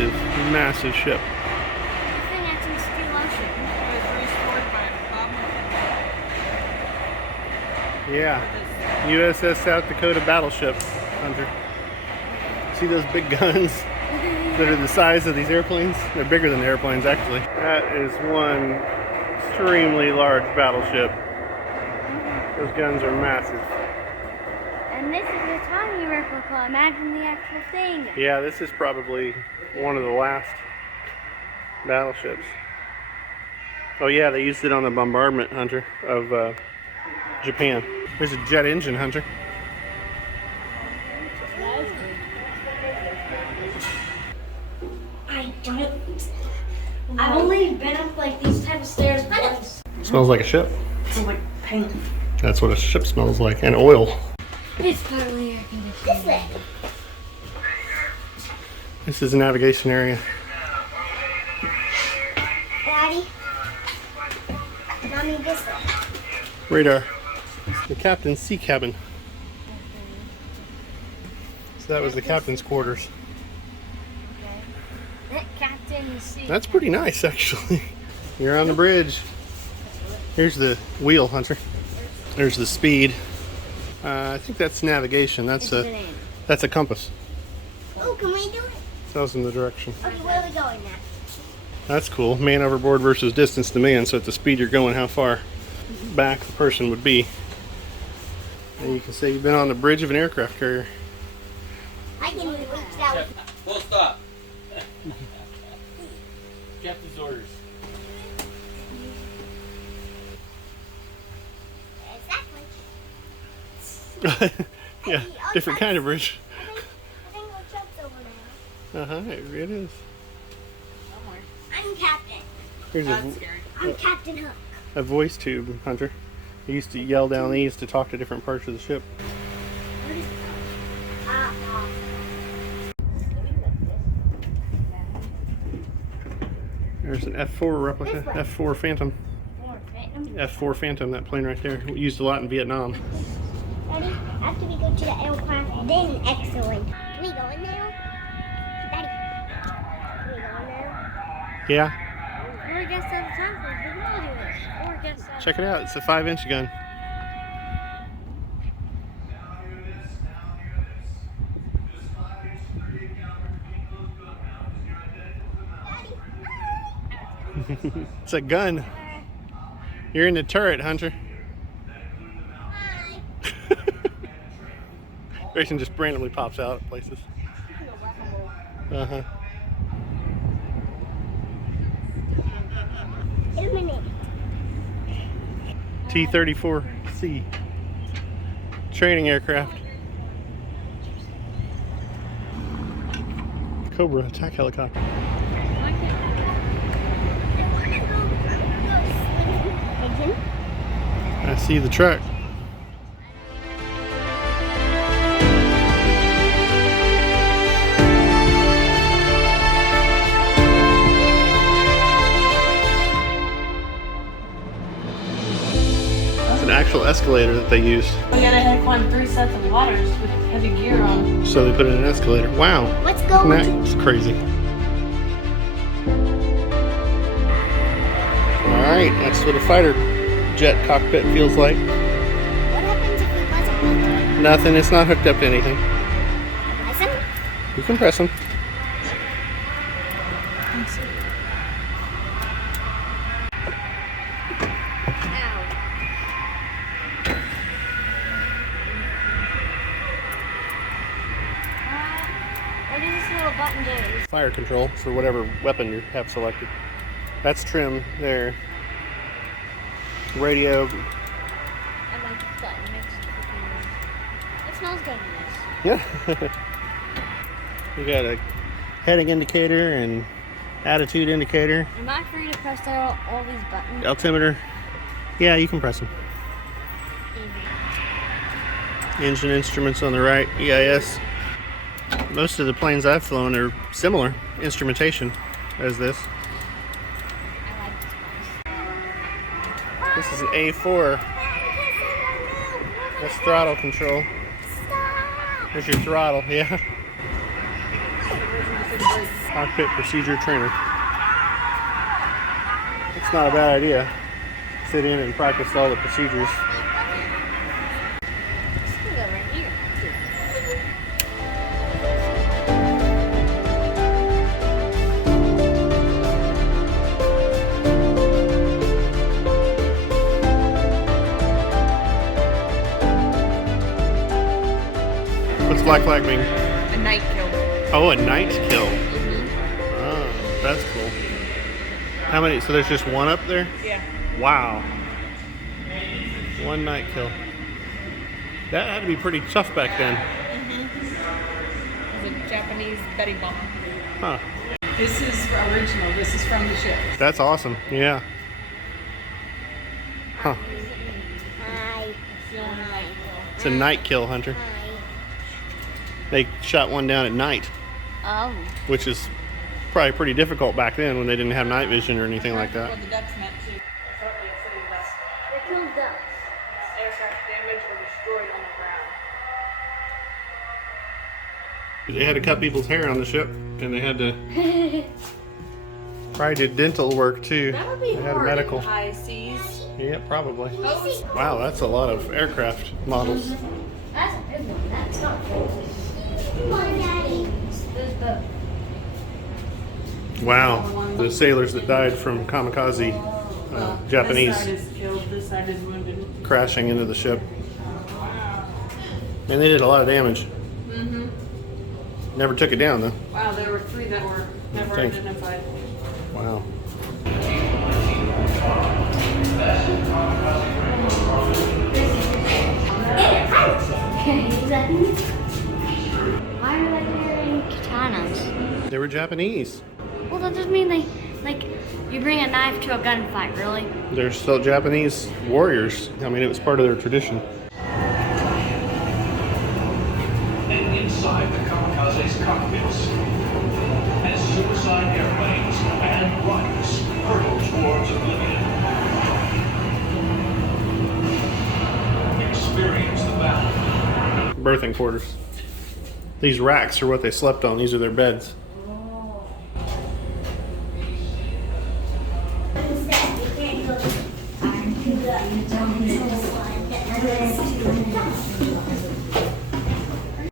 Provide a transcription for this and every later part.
massive, massive ship. I think that's in Steel Ocean. It was restored by Yeah. USS South Dakota battleship, Hunter. See those big guns that are the size of these airplanes? They're bigger than the airplanes, actually. That is one extremely large battleship. Those guns are massive. And this is a tiny replica. Imagine the actual thing. Yeah, this is probably one of the last battleships. Oh yeah, they used it on the bombardment, Hunter, of Japan. There's a jet engine, Hunter. I've only been up like these type of stairs once. Smells like a ship. It smells like paint. That's what a ship smells like, and oil. It's totally air conditioned. This way. This is a navigation area. Daddy. Mommy, this way. Radar. The captain's sea cabin. So that was the captain's quarters. That captain's seat. That's pretty nice, actually. You're on the bridge. Here's the wheel, Hunter. There's the speed. I think that's navigation. That's a compass. Oh, can we do it? Tells them the direction. Okay, where are we going now? That's cool. Man overboard versus distance to man. So at the speed you're going, how far back the person would be. And you can say you've been on the bridge of an aircraft carrier. I can reach that. Full stop. Captain's orders. Exactly. Yeah, different kind of bridge. I think our truck's over there. It is. I'm captain. Here's That's scary. I'm Captain Hook. a voice tube, Hunter. He used to yell down these to talk to different parts of the ship. What is There's an F4 replica, This one. F4 Phantom. Phantom? F4 Phantom, that plane right there. We used a lot in Vietnam. Daddy, after we go to the aircraft, then excellent. Can we go in there? Daddy, can we go in there? Yeah, We're guests at the time for the video. We're guests at check it out. It's a 5-inch gun. It's a gun. You're in the turret, Hunter. Racing just randomly pops out at places. Uh-huh. Illuminate. T-34C. Training aircraft. Cobra attack helicopter. I see the truck. It's an actual escalator that they used. Oh yeah, they had to climb 3 sets of ladders with heavy gear on. So they put in an escalator. Wow. Let's go. That's crazy. Alright, that's what a fighter jet cockpit feels like. What happens if we press a button? Nothing, it's not hooked up to anything. Press them? You can press them. What does this little button do? Fire control for whatever weapon you have selected. That's trim there. Radio. I like this button next to the It smells good in this. Yeah. You got a heading indicator and attitude indicator. Am I free to press all these buttons? Altimeter. Yeah, you can press them. Engine instruments on the right. EIS. Most of the planes I've flown are similar instrumentation as this. I like this one. This is an A4. That's throttle control. Stop! There's your throttle, yeah. Big break. Cockpit procedure trainer. It's not a bad idea. Sit in and practice all the procedures. What's black flag mean? A night kill. Oh, a night kill. Oh, that's cool. How many? So there's just one up there? Yeah. Wow. One night kill. That had to be pretty tough back then. It was a Japanese Betty bomb. Huh. This is original. This is from the ship. That's awesome. Yeah. Huh. Hi. Hi. It's a night kill, Hunter. They shot one down at night, Oh. which is probably pretty difficult back then when they didn't have night vision or anything like that. What the ducks meant to. It's hardly a city less They killed ducks. aircraft damaged or destroyed on the ground. They had to cut people's hair on the ship, and they had to probably did dental work too. That would be They had a hard medical. in high seas. Yeah, probably. Oh, Wow, that's a lot of aircraft models. That's a big one. That's not crazy. Come on, Daddy. There's both. Wow, the sailors that died from kamikaze Japanese This side is killed. This side is wounded. crashing into the ship. And they did a lot of damage. Never took it down though. Wow, there were 3 that were never Thanks. identified. Wow. Why are they wearing katanas? They were Japanese. Well, that doesn't mean they, like, you bring a knife to a gunfight, really? They're still Japanese warriors. I mean, it was part of their tradition. And inside the kamikaze's cockpits, as suicide airplanes and rockets hurtle towards oblivion. Experience the battle. Berthing quarters. These racks are what they slept on. These are their beds.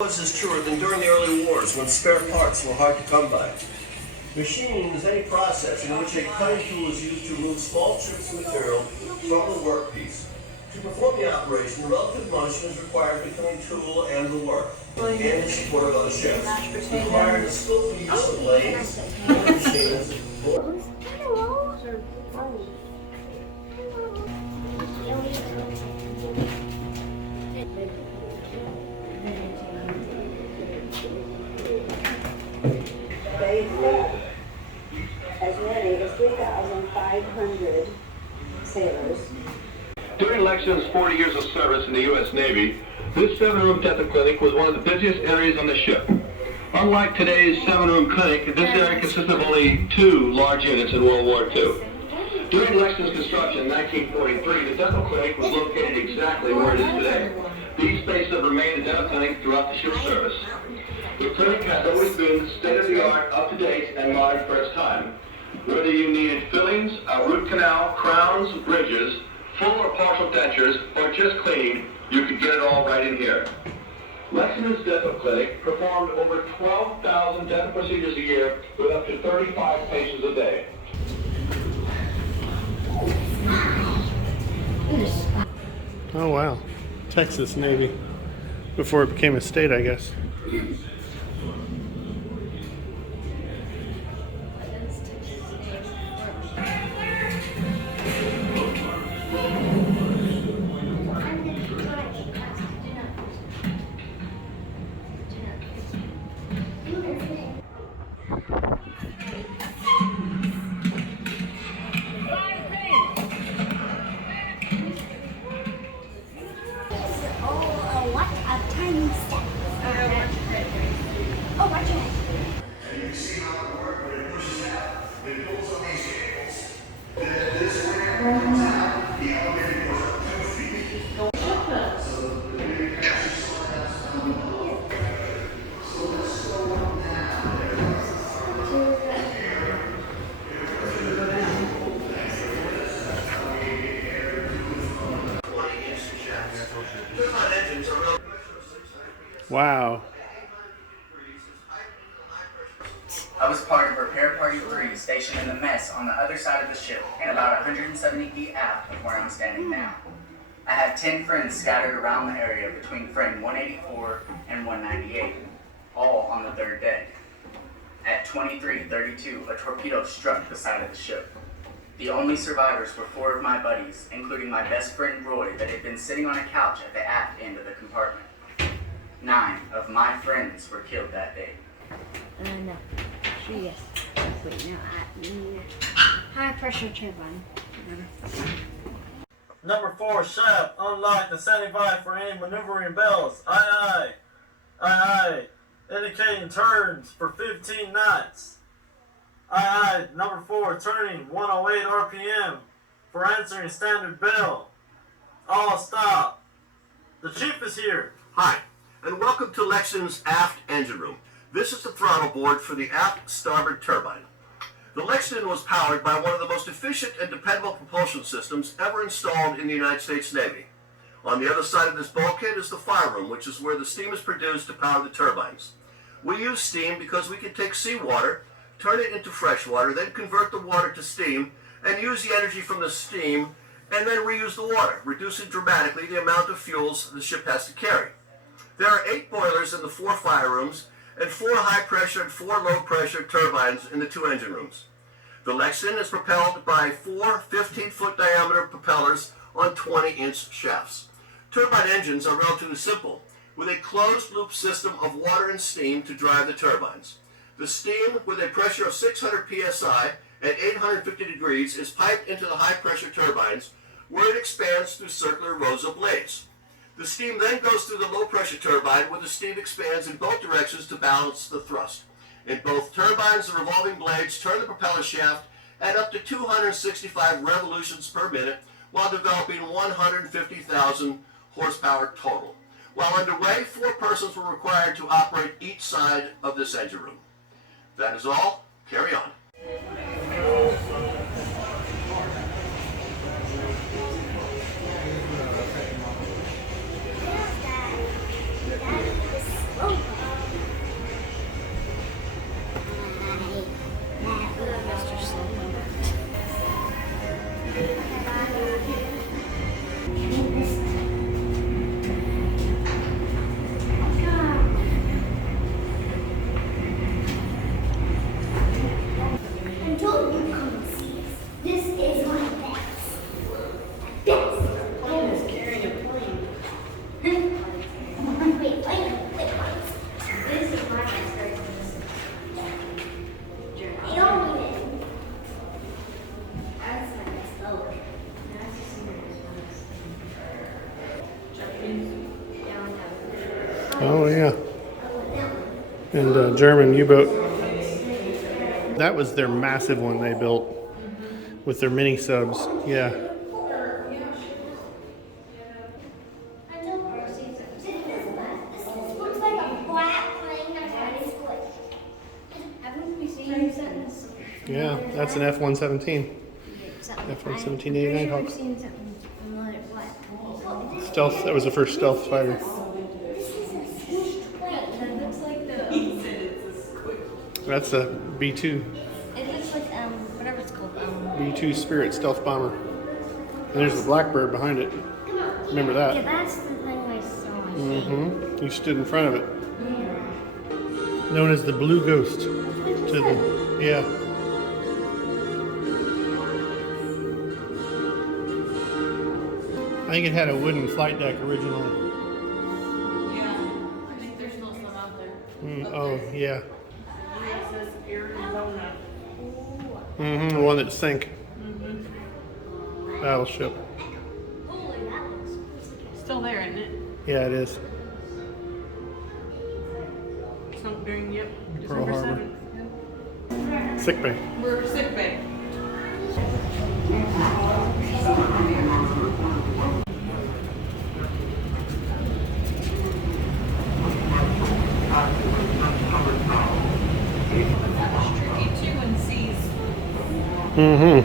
Was as truer than during the early wars when spare parts were hard to come by. Machining is any process in which a cutting tool is used to remove small strips of material from the workpiece. To perform the operation, relative motion is required between the tool and the work, and in support of other shifts. Required the skillful use of blades, machines, They had as many as 3,500 sailors. During Lexington's 40 years of service in the U.S. Navy, this 7-room dental clinic was one of the busiest areas on the ship. Unlike today's 7-room clinic, this area consisted of only 2 large units in World War II. During Lexington's construction in 1943, the dental clinic was located exactly where it is today. These spaces have remained a dental clinic throughout the ship's service. The clinic has always been state-of-the-art, up-to-date, and modern for its time. Whether you needed fillings, a root canal, crowns, bridges, full or partial dentures, or just cleaning, you could get it all right in here. Lexington's Dental Clinic performed over 12,000 dental procedures a year with up to 35 patients a day. Oh wow. Texas Navy. Before it became a state, I guess. What a tiny step. Wow. I was part of Repair Party 3, stationed in the mess on the other side of the ship, and about 170 feet aft of where I'm standing now. I had 10 friends scattered around the area between friend 184 and 198, all on the third deck. At 23:32, a torpedo struck the side of the ship. The only survivors were 4 of my buddies, including my best friend Roy, that had been sitting on a couch at the aft end of the compartment. 9 of my friends were killed that day. No. Yes. Wait, no. High pressure turbine. Number 4, shaft, unlock and standby for any maneuvering bells. Aye, aye. Aye, aye. Indicating turns for 15 knots. Aye, aye. Number 4, turning 108 RPM for answering standard bell. All stop. The chief is here. Hi, and welcome to Lexington's aft engine room. This is the throttle board for the aft starboard turbine. The Lexington was powered by one of the most efficient and dependable propulsion systems ever installed in the United States Navy. On the other side of this bulkhead is the fire room, which is where the steam is produced to power the turbines. We use steam because we can take seawater, turn it into fresh water, then convert the water to steam, and use the energy from the steam, and then reuse the water, reducing dramatically the amount of fuels the ship has to carry. There are 8 boilers in the 4 fire rooms, and 4 high-pressure and 4 low-pressure turbines in the 2 engine rooms. The Lexington is propelled by 4 15-foot diameter propellers on 20-inch shafts. Turbine engines are relatively simple, with a closed-loop system of water and steam to drive the turbines. The steam, with a pressure of 600 psi at 850 degrees, is piped into the high-pressure turbines, where it expands through circular rows of blades. The steam then goes through the low-pressure turbine, where the steam expands in both directions to balance the thrust. In both turbines, the revolving blades turn the propeller shaft at up to 265 revolutions per minute, while developing 150,000 horsepower total. While underway, 4 persons were required to operate each side of this engine room. That is all. Carry on. Oh yeah, and German U-boat. That was their massive one they built with their mini subs. Yeah. Yeah, that's an F-117. F-117 Hawk. Stealth. That was the first stealth fighter. That's a B-2. It looks like whatever it's called. B-2 Spirit stealth bomber. And there's the Blackbird behind it. Remember that? Yeah, that's the thing I saw. Mm-hmm. You stood in front of it. Yeah. Known as the Blue Ghost. Yeah. I think it had a wooden flight deck originally. Yeah, I think there's still some out there. Oh, yeah. USS Arizona. Mm-hmm. The one that sank. Battleship. Still there, isn't it? Yeah, it is. Sunk during, yep. Pearl December Harbor. 7th. Yep. Sick bay. We're sick bay. That was tricky too in seas. Mm-hmm.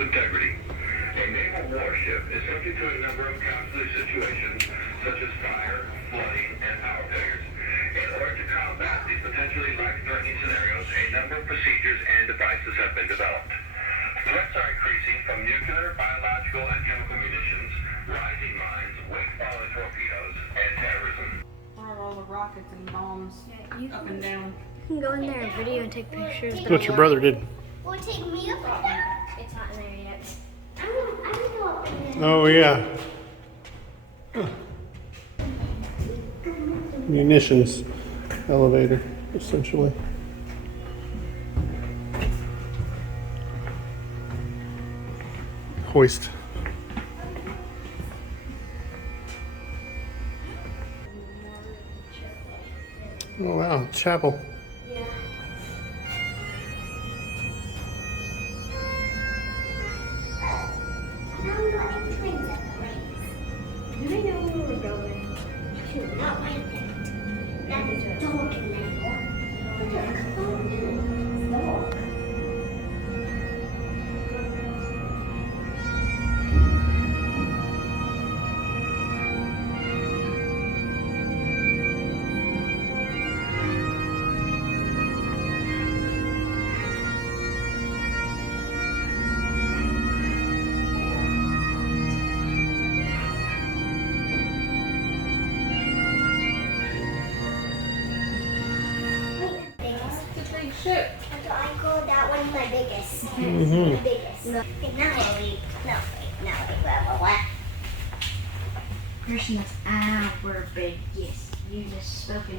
integrity. A naval warship is subject to a number of costly situations, such as fire, flooding, and power failures. In order to combat these potentially life-threatening scenarios, a number of procedures and devices have been developed. Threats are increasing from nuclear, biological, and chemical munitions, rising mines, wake-following torpedoes, and terrorism. Or all the rockets and bombs up and down. You can go in there and video and take pictures. That's what your brother did. Or take me up there. It's not in there yet. I don't go up in there. Oh, yeah. Huh. Munitions elevator, essentially. Hoist. Oh wow, chapel. Yeah. Now we're running trains at the lakes. Do they know where we're going? Shoot, not like that. That is dark in there. Ship. I call that one my biggest. Mm-hmm. My biggest. No, what? Person that's our biggest. You just spoken.